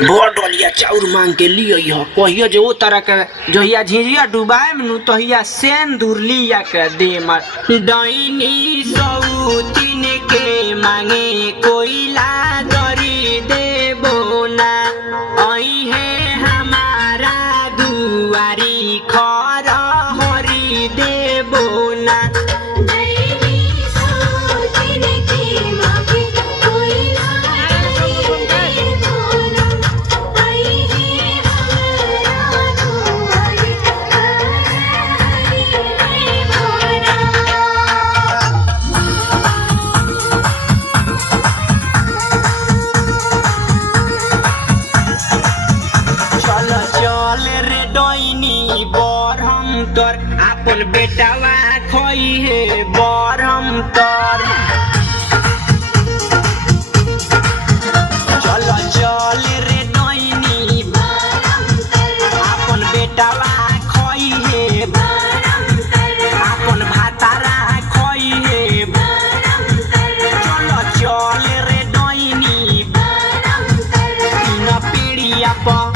बड़ डलिया चाउर मांग के लिया कहियो जो तरह के जहिया झिझिया डुबाए नु तहिया सेंदूर लिया के दे मर डईनी सौतीन के मांगे कोइला दरी देबो ना आई है हमारा दुआरी खर हरी देबो ना अपन बेटावा खोई है बरम तर चल चल रे डईनी अपन बेटावा खोई है अपन भातारा खोई है चल चल रे डईनी इन पीढ़िया पर